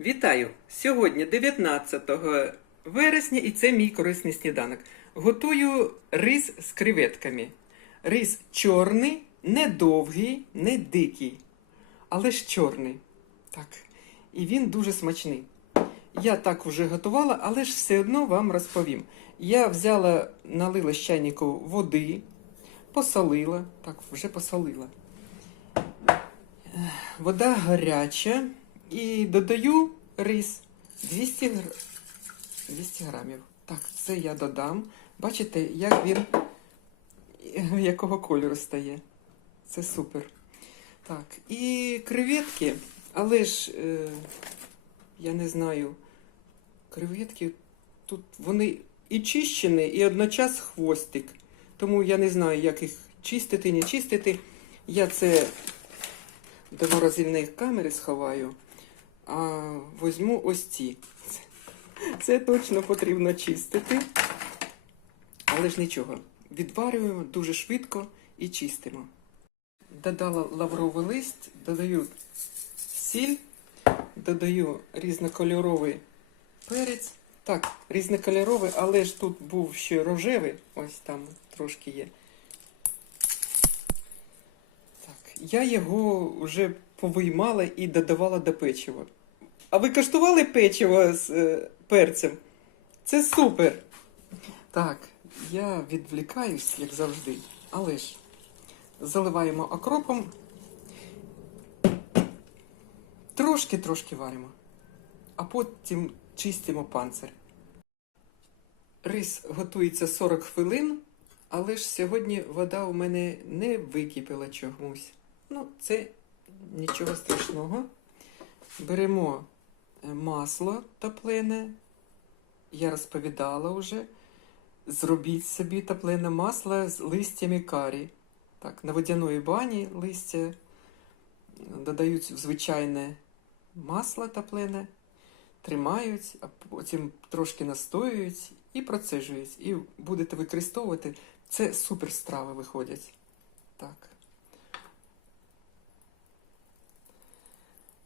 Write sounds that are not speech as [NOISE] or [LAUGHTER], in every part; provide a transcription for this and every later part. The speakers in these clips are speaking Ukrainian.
Вітаю! Сьогодні 19 вересня і це мій корисний сніданок. Готую рис з креветками. Рис чорний, не довгий, не дикий, але ж чорний. Так. І він дуже смачний. Я так вже готувала, але ж все одно вам розповім. Я взяла, налила з чайнику води, посолила. Так, вже посолила. Вода гаряча. І додаю рис 200, гр... 200 грамів. Так, це я додам. Бачите, як він [LAUGHS] якого кольору стає. Це супер. Так, і креветки, але ж е, я не знаю, креветки тут вони і чищені, і одночас хвостик. Тому я не знаю, як їх чистити, не чистити. Я це до морозильної камери сховаю. А возьму ось ці. Це точно потрібно чистити. Але ж нічого. Відварюємо дуже швидко і чистимо. Додала лавровий лист, додаю сіль, додаю різнокольоровий перець. Так, різнокольоровий, але ж тут був ще рожевий, ось там трошки є. Так, я його вже повиймала і додавала до печива. А ви коштували печиво з е, перцем? Це супер. Так, я відвлікаюсь, як завжди, але ж заливаємо окропом. Трошки-трошки варимо, а потім чистимо панцир. Рис готується 40 хвилин, але ж сьогодні вода у мене не википіла чомусь. Ну, це нічого страшного. Беремо масло топлене. Я розповідала вже. Зробіть собі топлене масло з листями карі. Так, на водяної бані листя додають в звичайне масло топлене, тримають, а потім трошки настоюють і процежують. І будете використовувати. Це супер страви виходять. Так.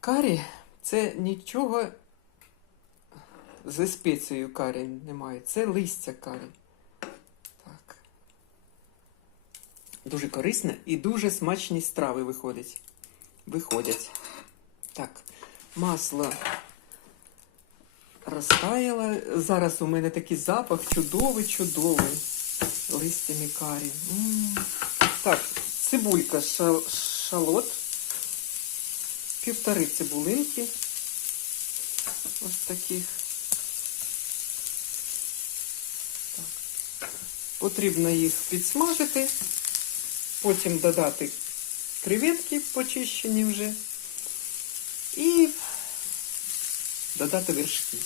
Карі це нічого зі спецією карі немає. Це листя карі. Так. Дуже корисне і дуже смачні страви виходять. Виходять. Так, масло розтаяло. Зараз у мене такий запах чудовий, чудовий. Листями карі. М. Так, цибулька, шал- шалот півтори цибулинки. Ось таких. Так. Потрібно їх підсмажити, потім додати креветки почищені вже і додати вершки.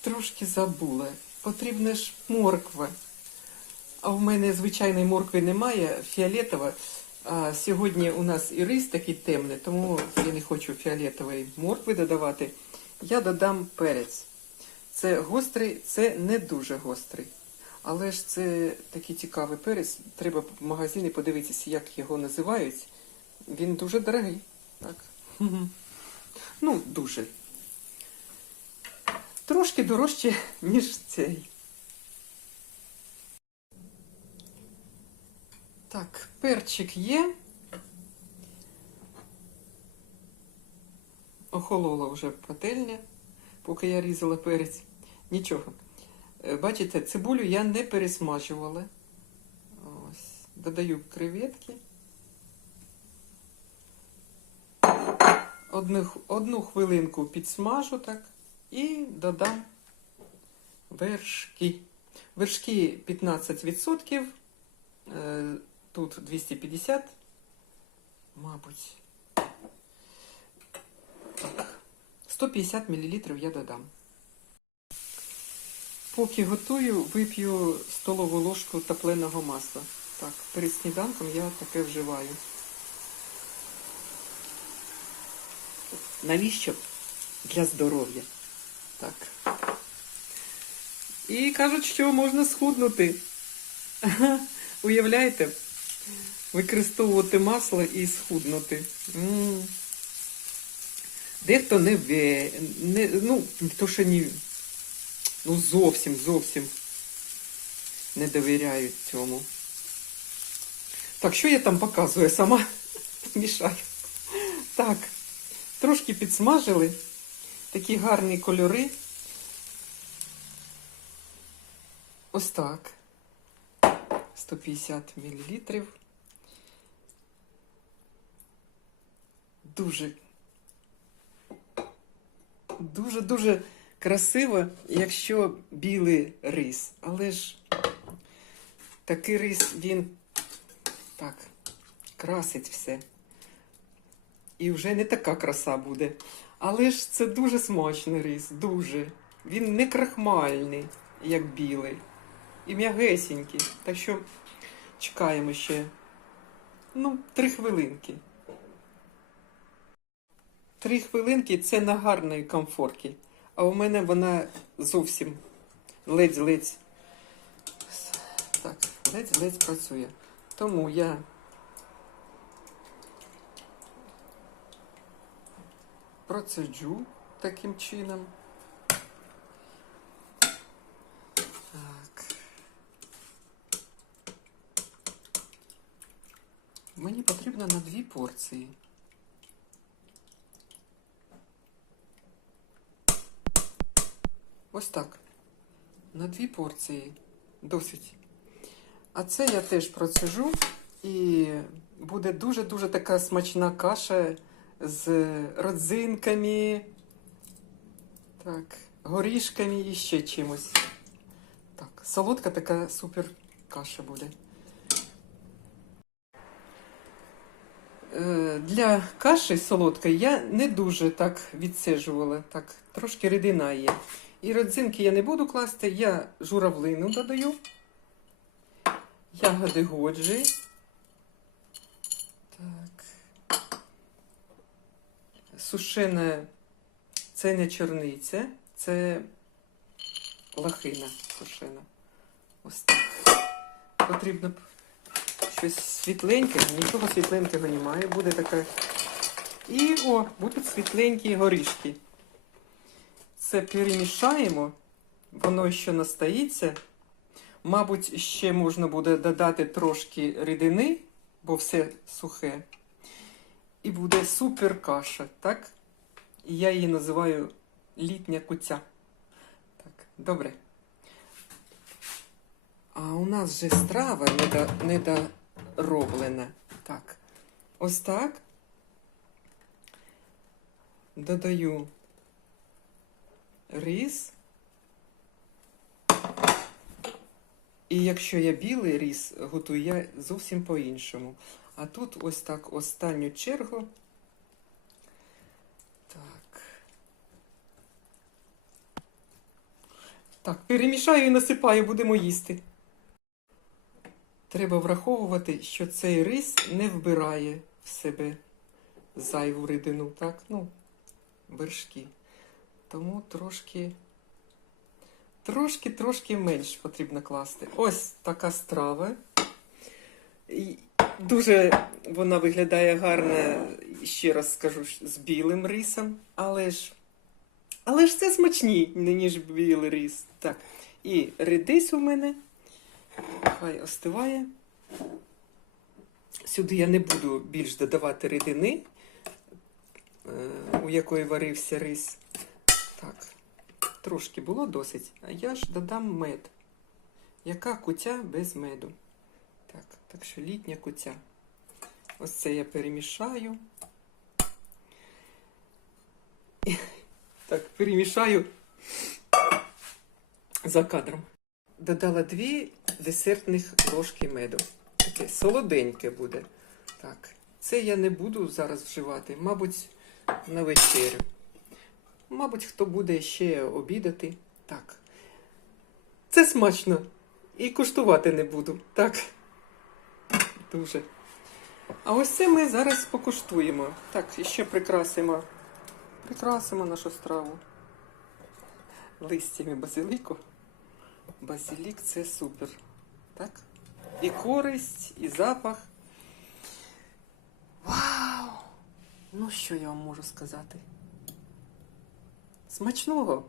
Трошки забула. Потрібна ж морква. А в мене звичайної моркви немає, фіолетова. Сьогодні у нас і рис такий темний, тому я не хочу фіолетової моркви додавати. Я додам перець. Це гострий, це не дуже гострий. Але ж це такий цікавий перець. Треба в магазині подивитися, як його називають. Він дуже дорогий. Так. [LAUGHS] Ну, дуже. Трошки дорожче, ніж цей. Так, перчик є. Охолола вже пательня, поки я різала перець. Нічого. Е, Бачите, цибулю я не пересмажувала. Ось. Додаю креветки. Одну, одну хвилинку підсмажу так і додам вершки. Вершки 15%. Тут 250, мабуть. Так. 150 мл я додам. Поки готую, вип'ю столову ложку топленого масла. Так, перед сніданком я таке вживаю. Навіщо? Для здоров'я. Так. І кажуть, що можна схуднути. [LAUGHS] Уявляєте? Використовувати масло і схуднути. Дехто не ве, не, ну, то що ні, ну зовсім, зовсім не довіряють цьому. Так, що я там показую? Сама [LAUGHS] мішаю. Так, трошки підсмажили. Такі гарні кольори. Ось так. 150 мл. Дуже, дуже-дуже красиво, якщо білий рис. Але ж такий рис, він так, красить все. І вже не така краса буде. Але ж це дуже смачний рис, дуже. Він не крахмальний, як білий. І м'ягесенький. Так що чекаємо ще. Ну, три хвилинки. Три хвилинки це на гарної комфорті. А у мене вона зовсім ледь-ледь. Так, ледь-ледь працює. Тому я процеджу таким чином. Так. Мені потрібно на дві порції. Ось так. На дві порції. Досить. А це я теж процежу і буде дуже-дуже така смачна каша з родзинками, так, горішками і ще чимось. Так, солодка така супер каша буде. Для каші солодкої я не дуже так відсежувала. Так, трошки рідина є. І родзинки я не буду класти, я журавлину додаю. Ягоди годжі. Так. Сушена це не чорниця, це лахина сушена. Ось так. Потрібно щось світленьке, нічого світленького немає, буде така. І о, будуть світленькі горішки. Це перемішаємо, воно ще настоїться. Мабуть, ще можна буде додати трошки рідини, бо все сухе. І буде супер каша, так? І я її називаю літня куця. Так, добре. А у нас же страва недо- недороблена. Так, ось так. Додаю рис. І якщо я білий рис готую, я зовсім по-іншому. А тут ось так останню чергу. Так. Так, перемішаю і насипаю, будемо їсти. Треба враховувати, що цей рис не вбирає в себе зайву рідину, так? Ну, вершки. Тому трошки. Трошки-трошки менш потрібно класти. Ось така страва. Дуже вона виглядає гарно, ще раз скажу, з білим рисом, але ж. Але ж це смачні, ніж білий рис. Так. І редис у мене. Хай остиває. Сюди я не буду більш додавати рідини, е, у якої варився рис. Так. Трошки було досить, а я ж додам мед. Яка кутя без меду? Так, так що літня кутя. Ось це я перемішаю. Так, перемішаю за кадром. Додала дві десертних ложки меду. Таке солоденьке буде. Так, це я не буду зараз вживати, мабуть, на вечерю. Мабуть, хто буде ще обідати. Так. Це смачно. І куштувати не буду. Так. Дуже. А ось це ми зараз покуштуємо. Так, і ще прикрасимо. Прикрасимо нашу страву. Листями базиліку. Базилік це супер. Так? І користь, і запах. Вау! Ну, що я вам можу сказати? Смачного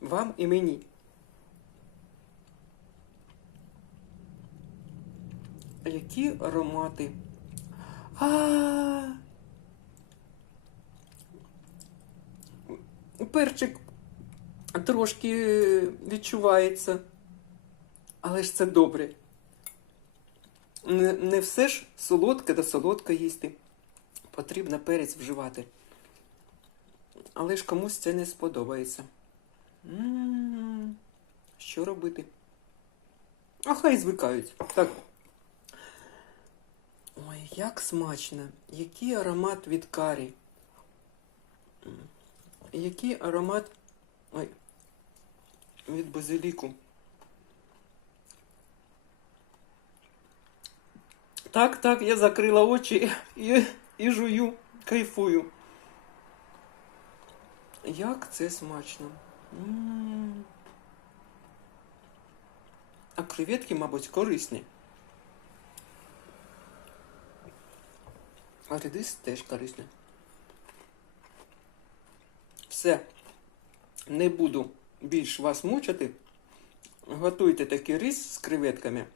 вам і мені. Які аромати? А. Перчик трошки відчувається. Але ж це добре. Не, не все ж солодке да солодке їсти. Потрібно перець вживати. Але ж комусь це не сподобається. М, Що робити? А хай звикають. Так. Ой, як смачно. Який аромат від карі. Який аромат. Ой. Від базиліку. Так, так, я закрила очі і, і жую, кайфую. Як це смачно. А креветки, мабуть, корисні. А редис теж корисний. Все. Не буду більш вас мучити. Готуйте такий рис з креветками.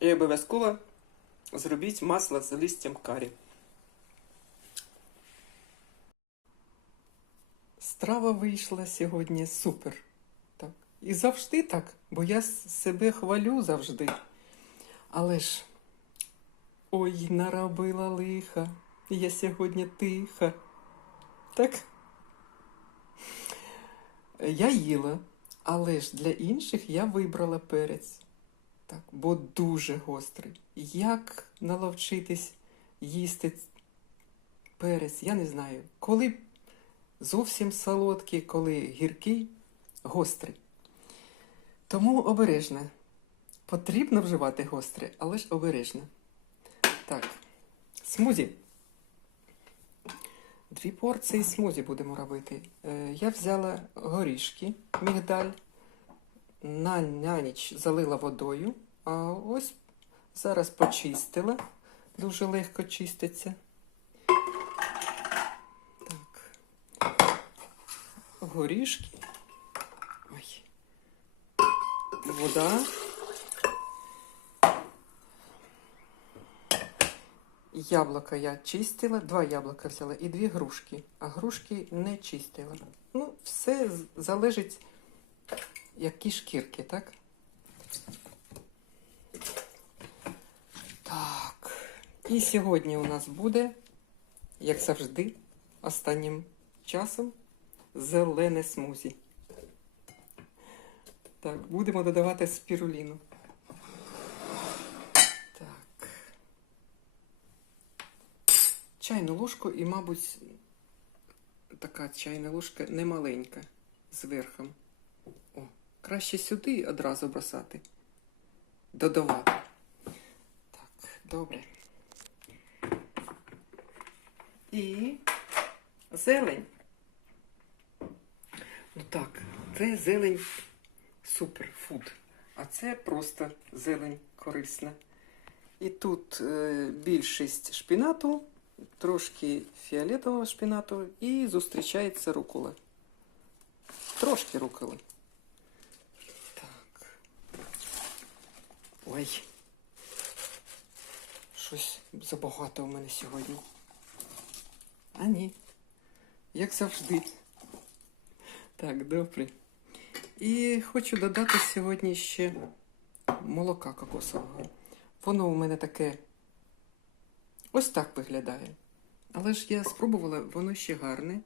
І обов'язково зробіть масло з листям карі. Страва вийшла сьогодні супер. Так. І завжди так, бо я себе хвалю завжди. Але ж ой, наробила лиха, я сьогодні тиха. Так? Я їла, але ж для інших я вибрала перець. Так, бо дуже гострий. Як наловчитись їсти перець, я не знаю. Коли зовсім солодкий, коли гіркий, гострий. Тому обережно. Потрібно вживати гостре, але ж обережно. Так, смузі. Дві порції смузі будемо робити. Е, Я взяла горішки, мігдаль, на, на ніч залила водою, а ось зараз почистила. Дуже легко чиститься. Так. Горішки. Ой. Вода. Яблука я чистила, два яблука взяла і дві грушки, а грушки не чистила. Ну, все залежить, які шкірки, так? Так. І сьогодні у нас буде, як завжди, останнім часом зелене смузі. Так, будемо додавати спіруліну. Так. Чайну ложку і, мабуть, така чайна ложка немаленька з верхом. О, краще сюди одразу бросати. Додавати. Так, добре. І зелень. Ну так, це зелень суперфуд. А це просто зелень корисна. І тут е, більшість шпінату, трошки фіолетового шпінату і зустрічається рукола. Трошки руколи. Ой. Щось забагато у мене сьогодні. А ні. Як завжди. Так, добре. І хочу додати сьогодні ще молока кокосового. Воно у мене таке ось так виглядає. Але ж я спробувала, воно ще гарне.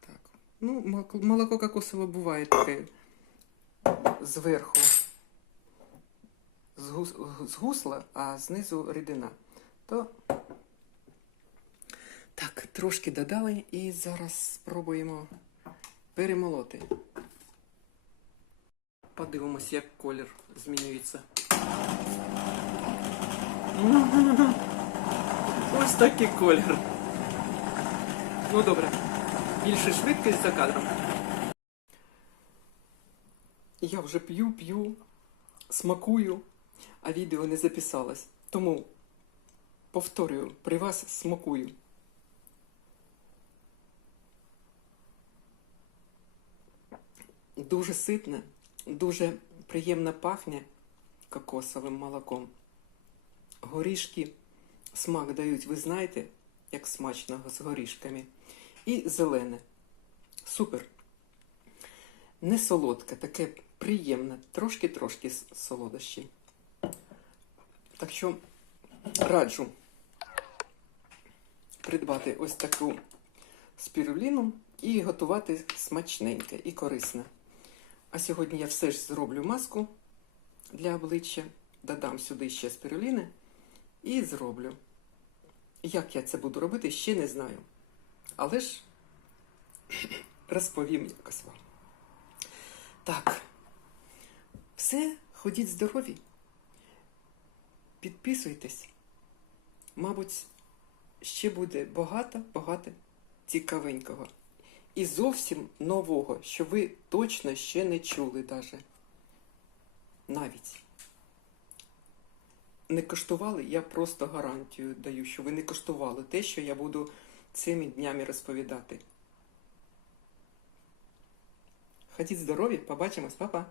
Так. Ну, молоко, кокосове буває таке зверху. З, гусла, а знизу рідина. То так, трошки додали і зараз спробуємо перемолоти. Подивимось, як колір змінюється. [LAUGHS] Ось такий колір. Ну добре. Більше швидкість за кадром. Я вже п'ю, п'ю, смакую, а відео не записалось. Тому повторюю, при вас смакую. Дуже ситне, дуже приємно пахне кокосовим молоком. Горішки смак дають, ви знаєте, як смачно з горішками. І зелене. Супер. Не солодке, таке приємне, трошки-трошки солодощі. Так що раджу придбати ось таку спіруліну і готувати смачненьке і корисне. А сьогодні я все ж зроблю маску для обличчя, додам сюди ще спіруліни і зроблю. Як я це буду робити, ще не знаю. Але ж [CLEARS THROAT] розповім якось вам. Так, все, ходіть здорові. Підписуйтесь. Мабуть, ще буде багато-багато цікавенького. І зовсім нового, що ви точно ще не чули даже. Навіть. Не коштували, я просто гарантію даю, що ви не коштували те, що я буду цими днями розповідати. Ходіть здорові, побачимось, па-па!